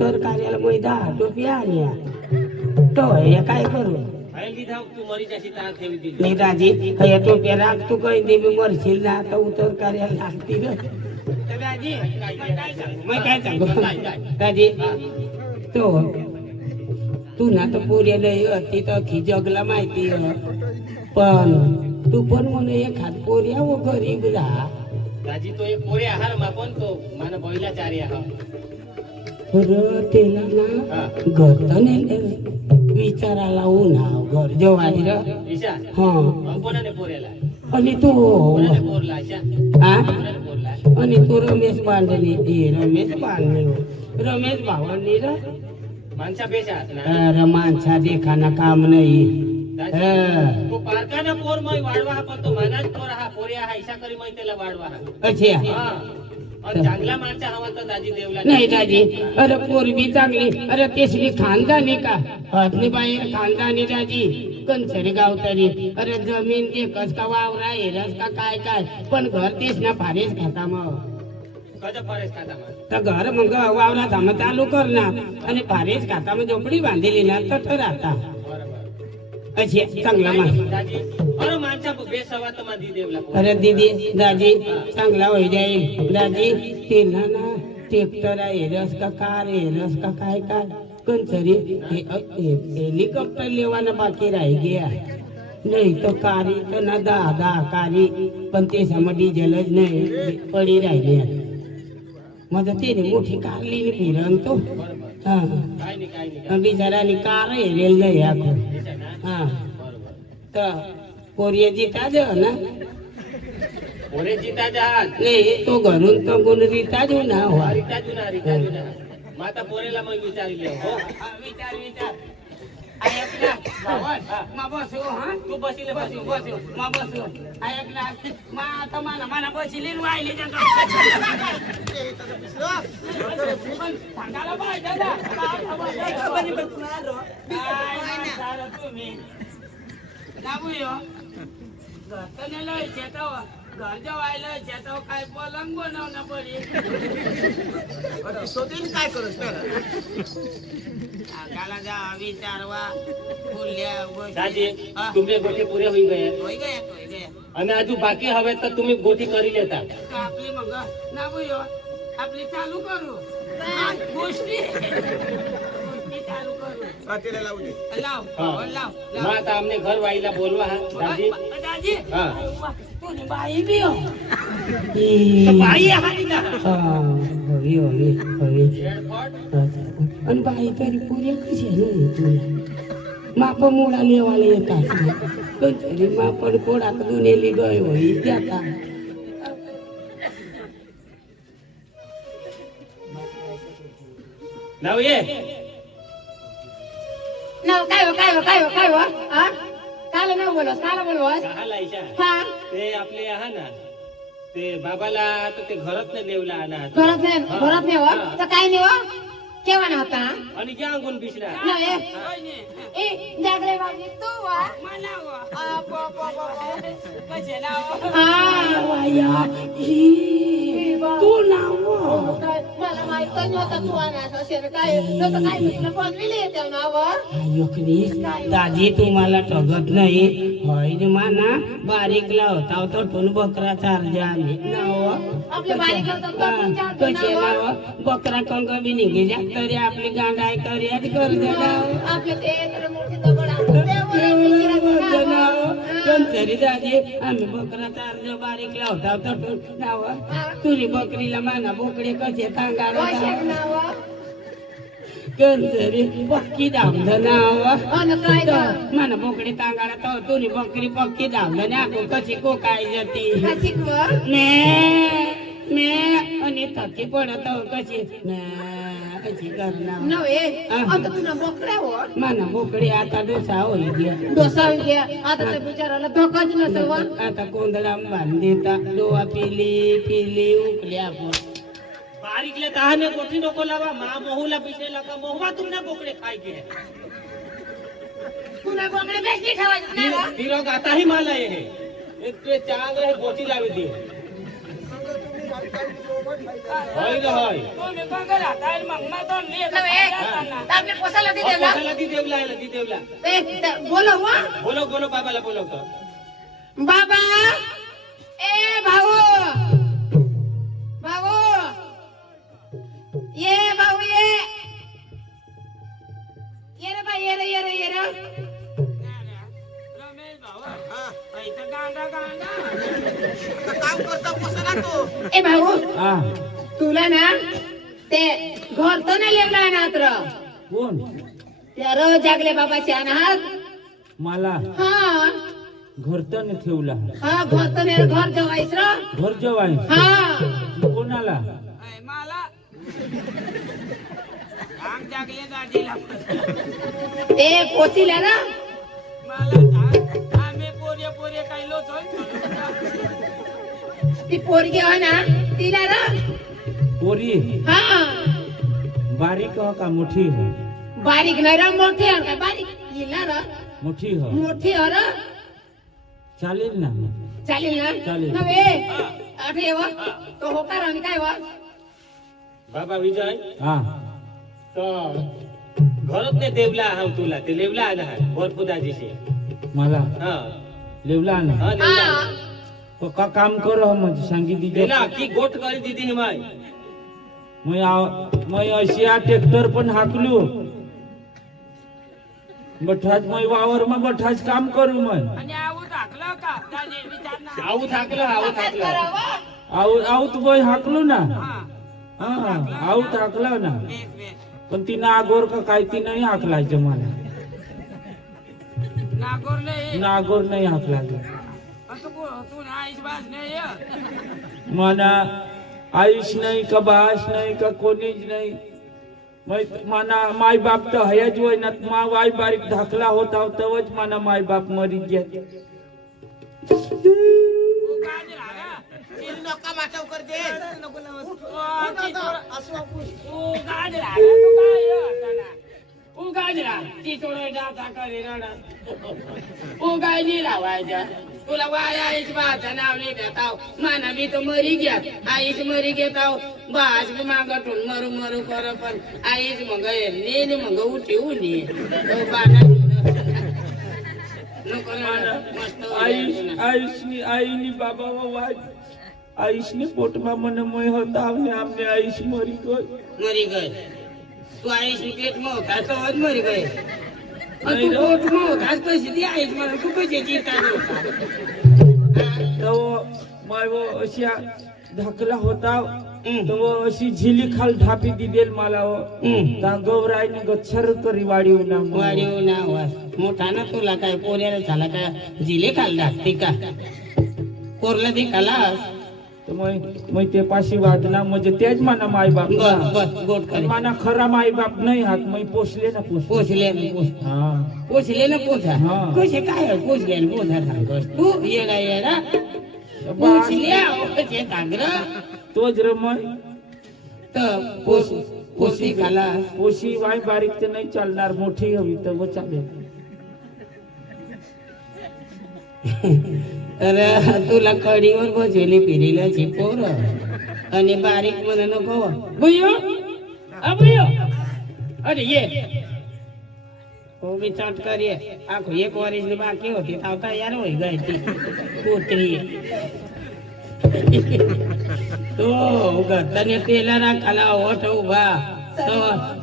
तर कार्याला कोई टोपी रुपया आणि तो हे काय करू? नाही राजी हे टोप्या राख तू काही देवी मरशील ना? तर उतर कार्याला लागतील मग काय सांगू? राजी तो तू ना तर पोऱ्याला तिथं अखी जगला माहिती पण तू पण म्हणून एखाद पोऱ्या व गरीब राहा राजी तो एक पोऱ्या आहार मापन तो मान बैला आहार केला ना घर तर नाही विचाराला उन्हा घर जेवारी आणि तू आणि तू रमेश बांधणी रमेश बांधणी. रमेश भावांनी र माणसा देखाना काम नाही. पोर मग वाढवा पण तो महाराज पोर हा पोर्या हा ऐसा करी मग त्याला वाढवा. अच्छा. चांगला माणसा हवा तर दाजी देवला. नाही दाजी अरे पोरबी चांगली अरे तेसली खानदानी का? हतली बाई खानदानी दाजी कंचरी गावतरी अरे जमीन ते कस का वावरा एरस का काय काय? पण घर तेच ना फारेच खाता मग? घर मग वावरा धाम चालू करणार. आणि फारेच खाता मग झोपडी बांधलेली ना तर राहता. अशी चांगला माणूस. અરે દીદી દાદી સંગલા હોય જાય. દાદી તે નાના ટ્રેક્ટર રસ કાકા રે રસ કાકા એ કા કંચરી હેલિકોપ્ટર લેવાના બાકી રહી ગયા. નહીં તો કારી તો ના દાદા કારી પણ તે સમડી જલ જ નહીં પડી રહી ગયા. મત તેની મોટી કાર લઈને ફેરન તો. હા. બિચારાની કાર રેલ નહીં આખો. હા. તો કોરીએ જીતા જ ને. કોરે જીતા જહાજ ને એ તો ઘણું તો ગુણ રીતા જ ના હોય. રીતા જ ના રીતા જ ના. માતા પોરેલા માં વિચારી લે હો. વિચાર વિચાર. આ એકલા માં બસો હા? તું બસી લે બસો બસો ઘરતને લઈ જતો ઘર જવાય લઈ જતો કાંઈ પલંગ બનાવ ને પડી. શોધીને કાંઈ કરો કાલા જા વિચારવા દાદી તુમને ગોટી પૂરે હોઈ ગયા હોઈ ગયા હોઈ ગયા અને આજુ બાકી હવે તો તમે ગોટી કરી લેતા. કાપલી મંગા ના બોલ્યો ચાલુ કરું. અત્યારે લાવજો લાવ લાવમાં તમને ઘર વાઈલા બોલવા દાદી? દાદી હા. તું બાઈ બીઓ તો नाव काय हो काय हो काय हो काय हो? हा? काल नाव बोलवस काल बोलवस? लायशा हा? ते आपले आहा ना ते बाबाला तर ते घरात नाही लेवला आणा घरात नाही घरात नाही हो? तर काय नाही हो? केव्हा ना होता? आणि ज्या अंगून ए. ए जागरे बाबी तू वा. हो. हो? हा. वाया, ही, तू नाव हो. काय, मला माहीत नाही होता तू अनाथ असेल काय तर काय म्हटलं बनविले येते नाव योकनीस दाजी तुम्हाला ठगत नाही. होय माना बारीक लावता तो ठून बकरा चारजा आम्ही नाव आपले बारीक होतात कसे नाव. बकरा कंग बी निघे जा तरी आपली गांडाय करूयात कर्ज नाव आपले ते तर मोठे दगड आणून ते वर नाव. कंचरी दाजी आम्ही बकरा चारजा बारीक लावता तो ठून नाव तुरी बकरीला माना बोकडे कसे सांगा कंचरी पक्की धावलं नाव गं? मन बोकडी तांगाडा तो तुरी बकरी पक्की धावलं ना आपण कशी को काय जाती? ने ने आणि थकी पडत कशी? છે ઘરના નો એ. આ તો તું મોકલે હો માના મોકલે આ તા ડોસા હોય ગયા. ડોસા હોય ગયા. આ તો તે બિચારા લે ધોકો જ ન થવો આ તો કોંદળા બાંધી તા ડોવા પીલી પીલી ઉકલ્યા પો બારીક લે તાને કોઠી નો કોલાવા મા મોહુલા પીસે લકા મોહવા તુમને બોકડે ખાઈ ગયા. તુને બોકડે બેસી ખાવા જ ના ધીરો ગાતા હી માલા એ એક તો ચાંગ રહે ગોતી લાવી દી હોય હોય કોને કોણ કરા તાલ મંગમાં તો ને તમને પોસા લતી દેવલા લતી બાબા कोण? त्या र जागले बाबाचे अनाहात मला? हाँ। घर तर नाही ठेवला. हा घर तर नाही घर जेवायच र घर जेवाय हा. कोणाला? मला आम जागले दाजीला ते पोचीला ना. मला आम्ही पोरे पोरे काही लोचोय ती पोरगी हो ना तिला ना. पोरी? हा. बारीक हो का मोठी हो? बारीक नाही र मोठी हो का? बारीक हिला र. मोठी हो? मोठी हो र. चालेल ना चालेल ना? चालेल. नव्हे. अरे वा. तो होकार आणि काय वा? बाबा विजय हा. तर घरात नाही देवला हा तुला ते लेवला आला हा वरपुदाजीशी मला? हा. लेवला ना हा देवला हा. तो का काम कर म्हणजे? सांगितली की गोट करी दिदी हिमाय मी आव- मी अशी ट्रॅक्टर पण हाकलू. बठाच मी वावर मग बठाच काम करू मग. आणि आऊ टाकलं का? दाजी विचार ना आऊ थाकलं आऊ थाकलं करावा? आऊ आऊत बोय हाकलू ना. हा. हा आऊत हाकला ना. पण ती नागोर का काय ती नाही हाकलायचं मला. नागोर नाही. ये. मला આયુષ નહીં, કે બાસ નહીં, કે કોની જ નહીં. માના માય બાપ તો હયા જ હોય ને મા વાય બારીક ધાકલા હોતા, આવતા જ માના માય બાપ મરી ગયા. ઉગાજ ચીચોડો જા કરી રણ ઉગાજની જા બોલાવાયા ઈશ્વા જનાવલી માં તો મરી ગયા. આ મરી ગયા તાઓ બાજમાં ગટું મરું મરું કરો પણ આ ઈશ મંગાય ને ને મંગાવું તેવું આયુષની આઈની બાબામાં વાત આયુષની પોટમાં મને મોય હતા આવને આમને આયુષ મરી ગયો. મરી ગઈ તું આયુષની પેટમાં હતા તો મરી ગઈ तू आईस पेट में होता तो आज तू कशी ती आईस मला तू जीता तव माय व अशा धाकला होता हम्म. तव अशी झिली खाल ढापी दिदेल मला व हम्म. ता गौराईने गच्छर करी वाढीव ना वाढीव ना वास मोठा ना तुला काय पोऱ्याला झाला का? जिले खाल्ला ते का? कोरला ते खालास. तर मग मग ते पाशी वादना म्हणजे तेच माना माय बाप बस बस गोट पण करे माना खरा माय बाप नाही हात मग पोचले ना पोचले पोचले ना पोच हा. पोचले ना पोचा हा. कसे काय पोचले ना पोचा तू पोचे सांगर तोच रमय तर पोच पोची खालास पोशी वाय बारीक तर नाही चालणार मोठी हवी तर व चालेल. અરે તુલા કડીઓર બો જેલી પીરીલા છે, પોર. અને બારીક મને ન કહો ભૂયો? આ ભૂયો? અરે યે ઓ બી ચાટ કરીએ. આખો એક વરિસની બાકી હોતી આવતા યાર હોય ગઈ હતી. કૂતરી તો ઉગા, તને પેલા ના કલા ઓઠ ઊભા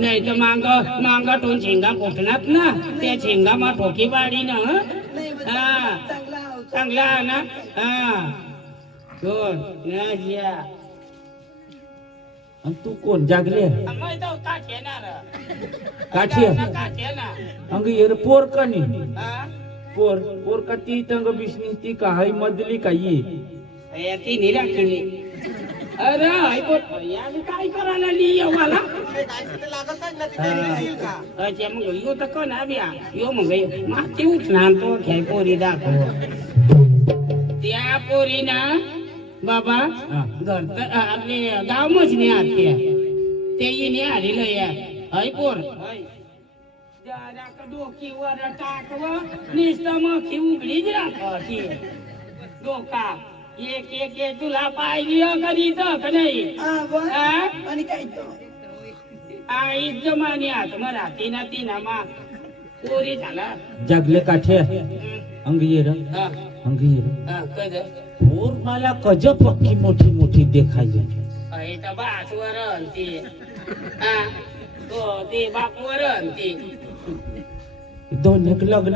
નહીં તો માંગો માંગો તું ઝીંગા કૂટનાત ના? તે ઝીંગામાં ઠોકી પાડી ને હા. चांगला ना? हा. दोन. या आणि तू कोण? जागले? काठे काठी? ना. अंग येर पोर का नाही पोर. पोर का ती तंग बिसनी ती का हाय मधली का ये? ती निराखिली अरे ऐकत काय करायला लिहियो मला? अच्छा मग यो तर कोण आब्या यो? मग माती उठणार तो खेळ पोरी दाखव. त्या पोरी ना बाबा. घर तर आपले गाव मजने आत्या ते येणे आलेलं या. हय पोर. जरा का डोकी वर टाकव नुसतं मग उघडीच राखावती डोका. એક એક એક ચૂલા પાઈ ગયો કરી તો કનઈ હા અને કઈ તો આ ઈ જમાની આ તમારા તીના તીના માં કજ પક્ષી મોટી મોટી દેખાય એ તો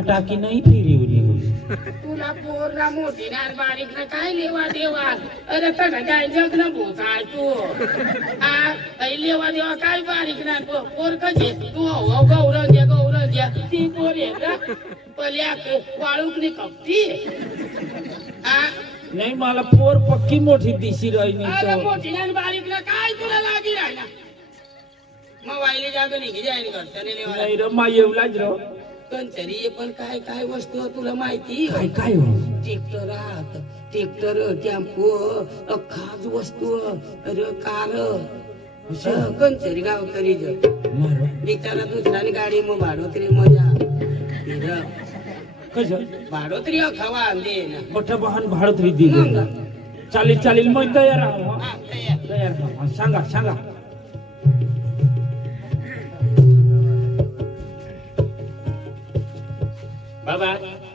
ટાકી નહીં ફીરી ઉની लग्न टाकी नाही फिरवली होई तुला पोरला मोठी नार बारीक ना काय लेवा देवा अरे तड काय जगन भूसाय तू हा आई लेवा देवा काय बारीक ना पोर कशी तू हो गौरव घ्या गौरव घ्या ती पोर आहे का पल्या वाळूक नाही कपती हा नाही मला पोर पक्की मोठी दिशी राहिली अरे तर मोठी नार बारीक ना काय तुला लागी राहिला मग वाईली जाग नाही जाईल घरच्याने लेवा नाही र मा येवलाच र कंचरी पण काय काय वस्तू तुला माहिती? काय काय हो? ट्रॅक्टर आहात ट्रॅक्टर टेम्पो खाज वस्तू कार कंचरी गाव तरी मारो बिचारा दुसऱ्याने गाडी मग भाडोतरी मजा. कस भाडोतरी खावा दे ना. मोठं वाहन भाडं तरी दिले चालेल चालेल मग तयार तयार. सांगा सांगा. बाबा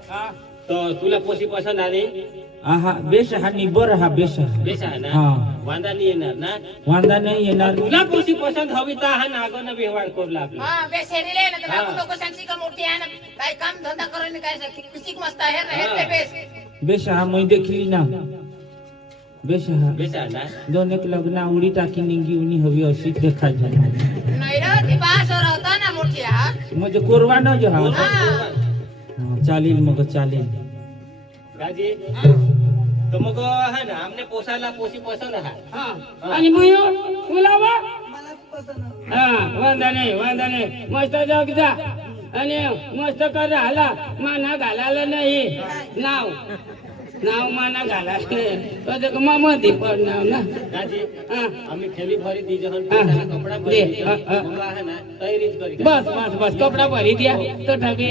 हा? तो तुला पोशी पसंत आली? आहा बेस हा निबर हा बेस हा. बेस आहे ना हा. वांदा नाही येणार ना? वांदा नाही येणार. तुला पोशी पसंत हवी तर हा नागोना व्यवहार करू आपला हा बेसेरीले ना तर. बापू लोक सांगशी का मोठी आहे ना? काय काम धंदा करून काय किसिक मस्त आहे राहेल ते बेस. बेस हा मी देखली ना. बेस हा बेस आहे ना दोन एक लग्न आवडी टाकी निंगी उनी हवी अशी देखायची नाही रे ती बासवर होता ना मोठी हा. म्हणजे कोरवा न जो हा. हा हा, चालेल मग चालेल राजी तर मग हा ना आमने पोसायला पोशी पसंत आहे हा. आणि मग तुला वा मला पसंत हा वांदा नाही वांदा नाही मस्त जग जा आणि मस्त कर राहिला माना घालायला नाही नाव नाव माना घालायला मामती पण नाव ना राजी हा. आम्ही खेली भरी दी जहन हा. पोसायला कपडा दे. भरी हा, हा. मग आहे ना तयारीच करी बस बस बस कपडा भरी द्या तो ठबे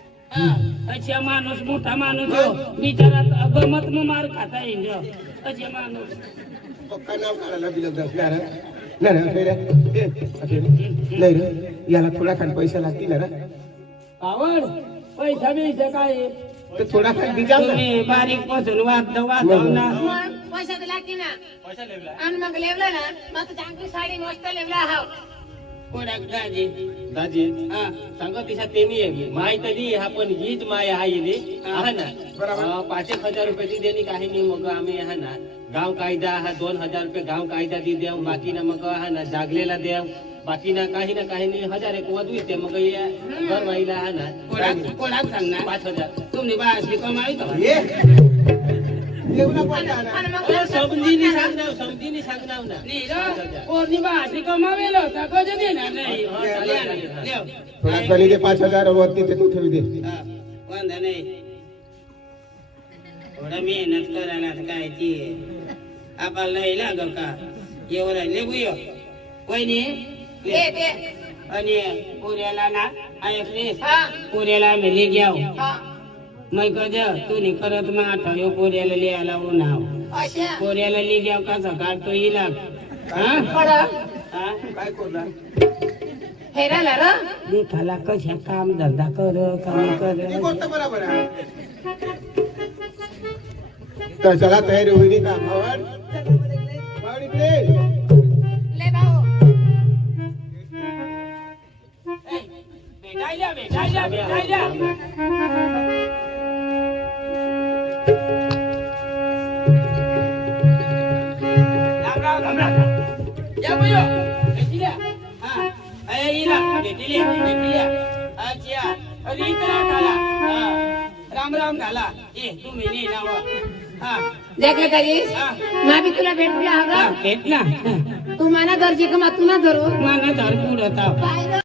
ना ना ना ना हो ना मोठा माणूस बिचारा हो हो हा, हा, ना ना हा, मोठा माणूस. यो बिचारा गमत मग मार खाता येईल यो. अजे माणूस पक्का नाव काढायला नाही ना. नाही याला थोडा खान पैसा लागतील ना. आवड. पैसा बिसा काय? थोडा खान ना. तुम्ही बारीकपासून वाद ना. पैसा दिला की ना. पैसा लेवला आणि मग लेवला ना मग चांगली साडी मस्त लेवला हा कोणाक दाजी. दाजी? हा. सांगा तिच्या तेनी आहे माहीत नाही हा पण हीच माय आहे आहे ना? अं, पाच एक हजार रुपयाची देणी काही नाही मग आम्ही आहे ना गाव कायदा हा दोन हजार रुपये गाव कायदा दी देव बाकी ना मग आहे ना जागलेला देव बाकी ना काही ना काही नाही हजार एक वधवीस ते मग या घर आहे ना. कोणाक कोणाक सांगणार? पाच हजार. तुम्ही बासली कमाई का ये. થોડાક પાંચ હજાર વધતી તેટલું થવી દે. વાંધો નહીં. થોડા મહેનત કરાના કાંઈ છીએ આપા લઈ લાગો કા. એવો લે ગુયો કોઈ નહીં. અને કુરેલા ના આ એક રેસ ગયા मग कज तू नाही करत मग आठव पुऱ्याला लिहायला उन्हाव पोऱ्याला लिग्याव कसा हा? हा? काय करणार हेरायला र. लेखाला कशा काम धंदा कर काम कर. बरोबर तयारी होईल इकडे. भेटायला भेटायला भेटायला. बुयो भेटिल्या हा अय इला भेटिल्या भेटिल्या अच्छा अरे इकडे आला हा राम राम घाला ए तुम्ही नाही नाव हा देखले काजीस हा. मा बी तुला भेटूया हा, हवं भेट ना तू माना दर्जी का मा तू ना धरू मला धरपूड होता पाहिलं